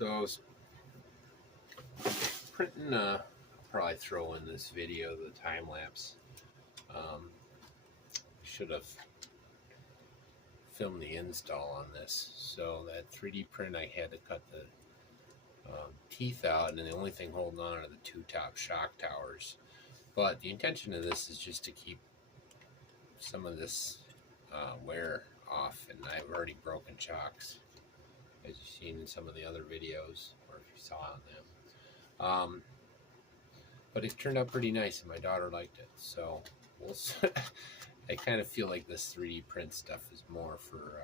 So I was printing, I'll probably throw in this video, the time lapse. Should have filmed the install on this. So that 3D print, I had to cut the teeth out, and then the only thing holding on are the two top shock towers. But the intention of this is just to keep some of this wear off, and I've already broken shocks, as you've seen in some of the other videos, or if you saw on them. But it turned out pretty nice, and my daughter liked it. So we'll I kind of feel like this 3D print stuff is more for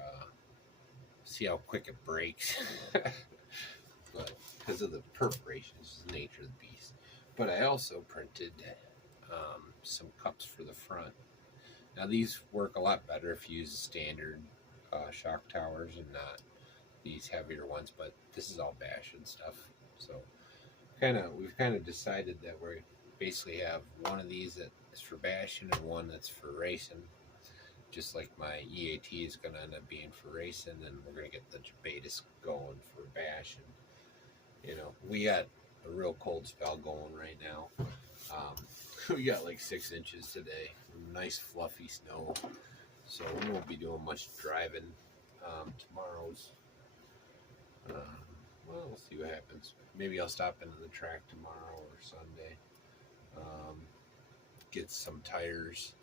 see how quick it breaks. But because of the perforations, the nature of the beast. But I also printed some cups for the front. Now these work a lot better if you use the standard shock towers and not these heavier ones, but this is all bash and stuff. So we've kind of decided that we basically have one of these that is for bashing and one that's for racing. Just like my EAT is going to end up being for racing, and we're going to get the Betas going for bashing. You know, we got a real cold spell going right now. We got like 6 inches today. Nice fluffy snow. So we won't be doing much driving. Tomorrow's, well, we'll see what happens. Maybe I'll stop into the track tomorrow or Sunday. Get some tires.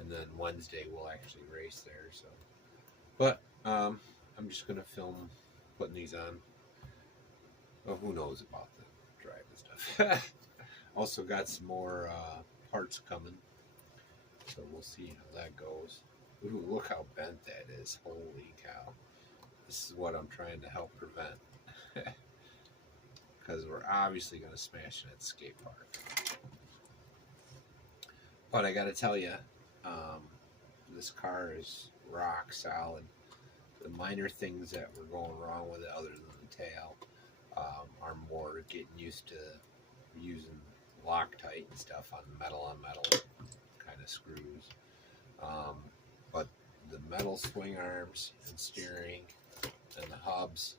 And then Wednesday we'll actually race there. So, but I'm just going to film putting these on. Well, who knows about the driving stuff. Also got some more parts coming, so we'll see how that goes. Ooh, look how bent that is. Holy cow. This is what I'm trying to help prevent. Because we're obviously going to smash it at the skate park. But I got to tell you, this car is rock solid. The minor things that were going wrong with it, other than the tail, are more getting used to using Loctite and stuff on metal kind of screws. But the metal swing arms and steering and the hubs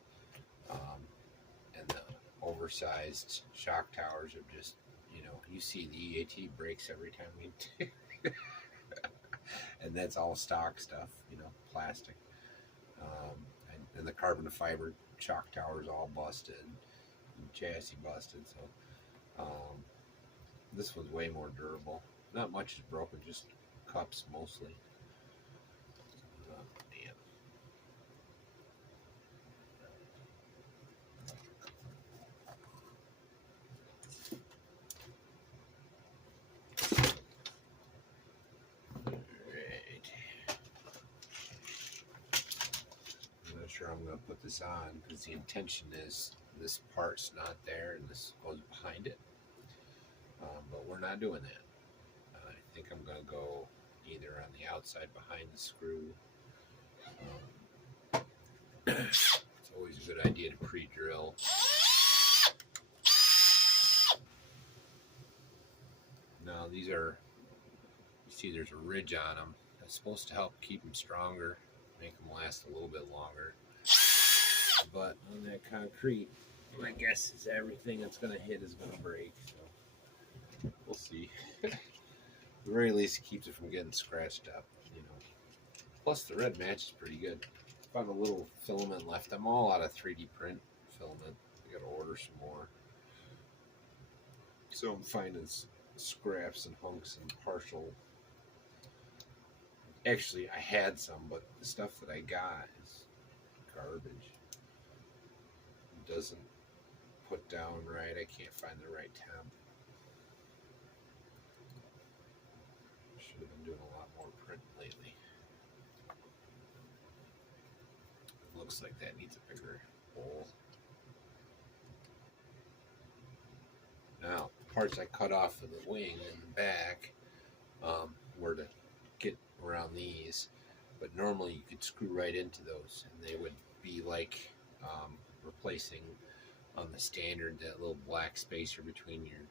and the oversized shock towers are just, you know, you see the EAT breaks every time we do. And that's all stock stuff, you know, plastic. And the carbon fiber shock towers all busted, and chassis busted. So this one's way more durable. Not much is broken, just cups mostly. Man. I'm going to put this on because the intention is this part's not there and this goes behind it, but we're not doing that. I think I'm going to go either on the outside behind the screw. It's always a good idea to pre-drill. Now these are, you see there's a ridge on them. That's supposed to help keep them stronger, make them last a little bit longer. But on that concrete, my guess is everything that's going to hit is going to break. So we'll see. At the very least, it keeps it from getting scratched up, you know. Plus, the red match is pretty good. Found a little filament left. I'm all out of 3D print filament. I got to order some more. So I'm finding scraps and hunks and partial. Actually, I had some, but the stuff that I got is garbage. Doesn't put down right. I can't find the right temp. Should have been doing a lot more print lately. It looks like that needs a bigger hole. Now, the parts I cut off of the wing and the back were to get around these, but normally you could screw right into those and they would be like replacing on the standard that little black spacer between your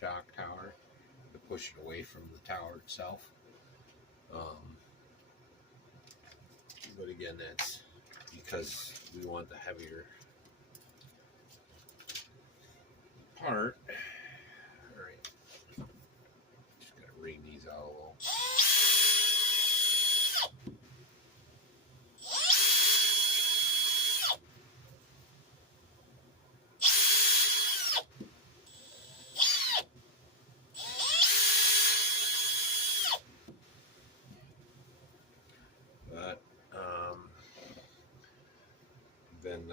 shock tower to push it away from the tower itself. But again, that's because we want the heavier apart. All right, just gotta ring these out a little. But been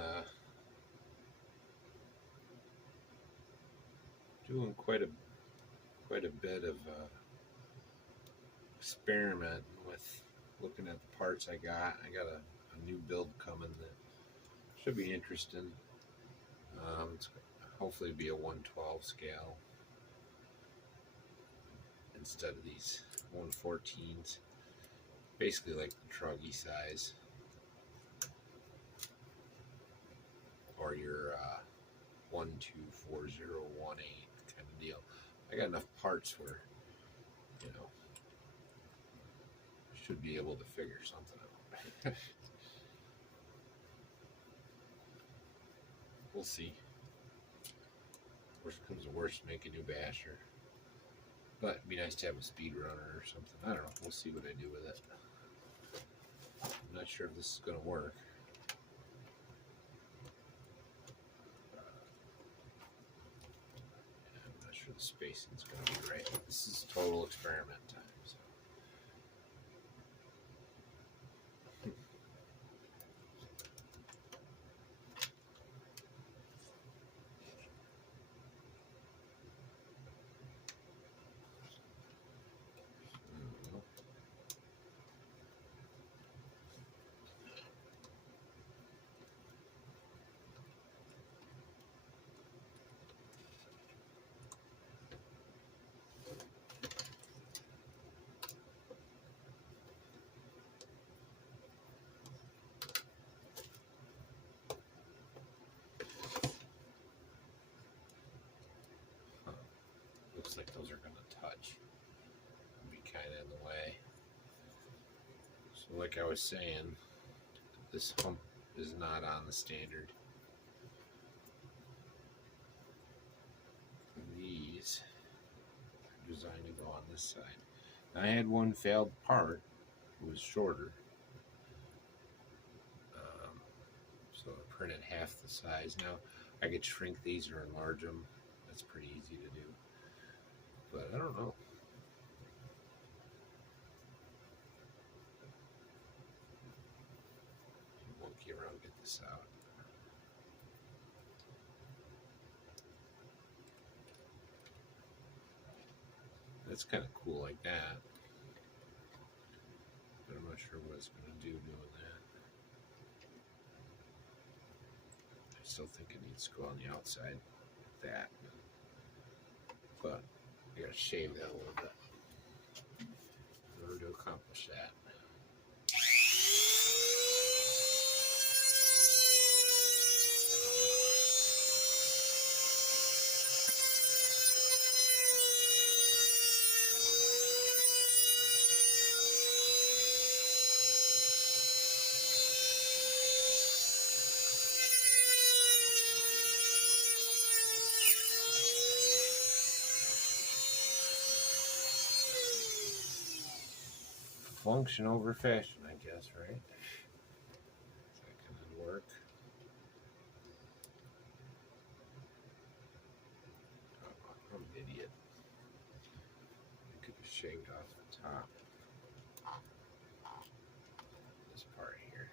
doing quite a bit of experiment with looking at the parts I got. I got a new build coming that should be interesting. It's hopefully be a 112 scale instead of these 114s. Basically like the truggy size, or your 124018 kind of deal. I got enough parts where, you know, should be able to figure something out. We'll see. Worst comes to worst, make a new basher. But it'd be nice to have a speed runner or something. I don't know. We'll see what I do with it. I'm not sure if this is going to work. I'm not sure the spacing's going to be right. This is total experiment time. So. Looks like those are going to touch. Be kind of in the way. So like I was saying, this hump is not on the standard. These are designed to go on this side. Now, I had one failed part. It was shorter. So I printed half the size. Now I could shrink these or enlarge them. That's pretty easy to do. But I don't know. Monkey around, get this out. That's kind of cool like that. But I'm not sure what it's going to do doing that. I still think it needs to go on the outside like that. But I gotta shave that a little bit in order to accomplish that. Function over fashion, I guess, right? Is that gonna work? Oh, I'm an idiot. I could have shaved off the top. This part here.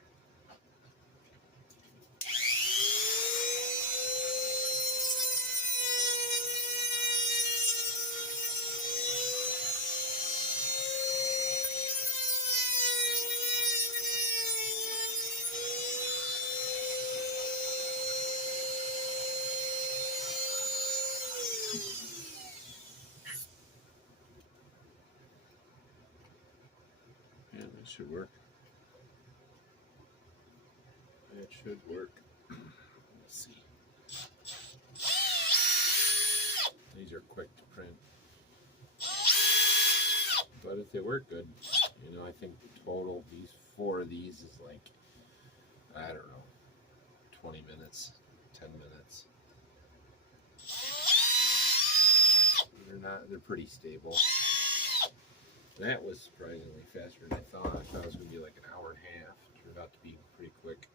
Yeah, that should work. That should work. Let's see. These are quick to print. But if they work good, you know, I think total, these 4 of these is like, I don't know, 20 minutes, 10 minutes. they're pretty stable. That was surprisingly faster than I thought. I thought it was going to be like an hour and a half. It turned out to be pretty quick.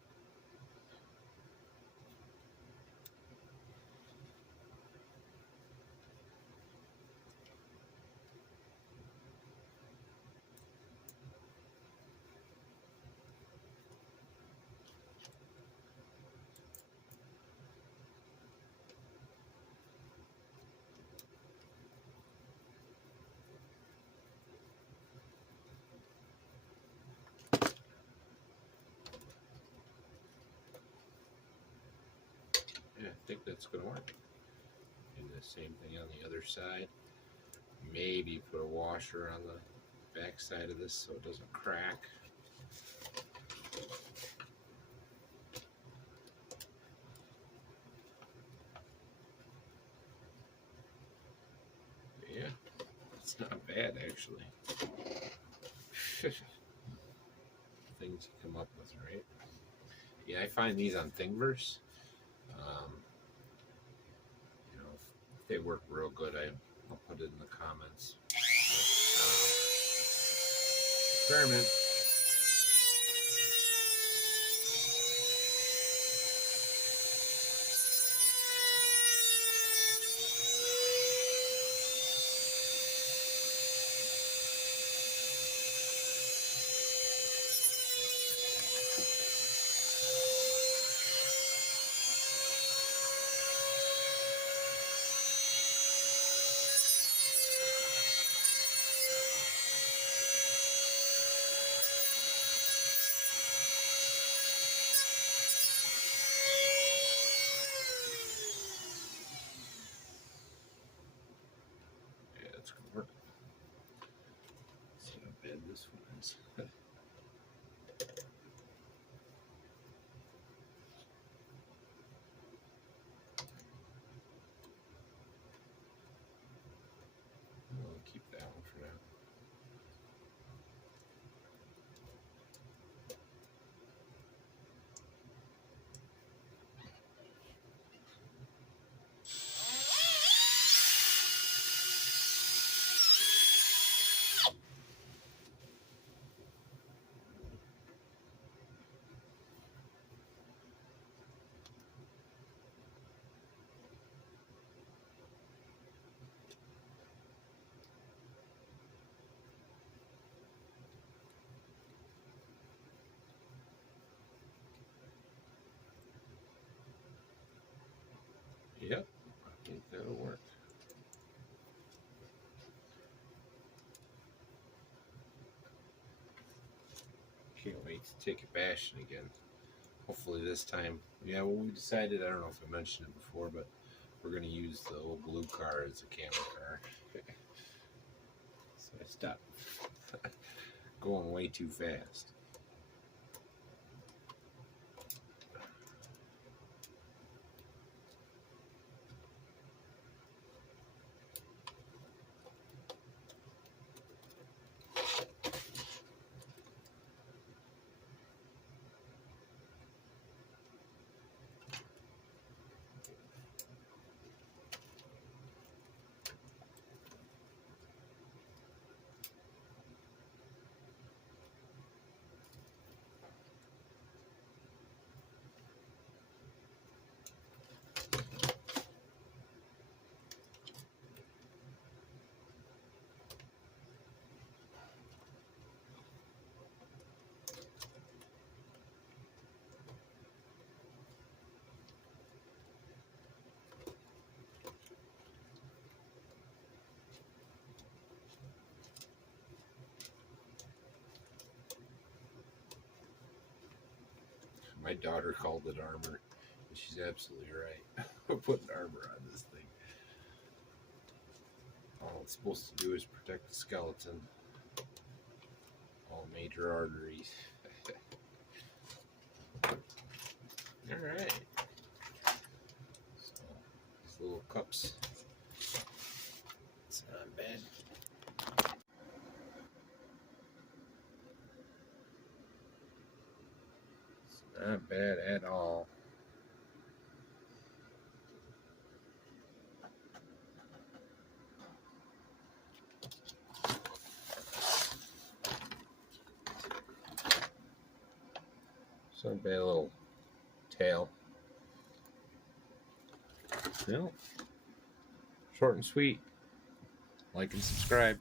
Yeah, I think that's going to work. And the same thing on the other side. Maybe put a washer on the back side of this so it doesn't crack. Yeah, it's not bad actually. Things you come up with, right? Yeah, I find these on Thingiverse. You know, if they work real good, I'll put it in the comments. Experiment. Yeah, it's gonna work. See how bad this one is. I'll keep that one for now. Yep, I think that'll work. Can't wait to take it bashing again. Hopefully this time. Yeah, well, we decided, I don't know if I mentioned it before, but we're going to use the old blue car as a camera car. So I stopped going way too fast. My daughter called it armor, and she's absolutely right. We're putting armor on this thing. All it's supposed to do is protect the skeleton, all major arteries. All right. So these little cups, it's not bad. It's not bad at all. So a bad little tail. You know, short and sweet. Like and subscribe.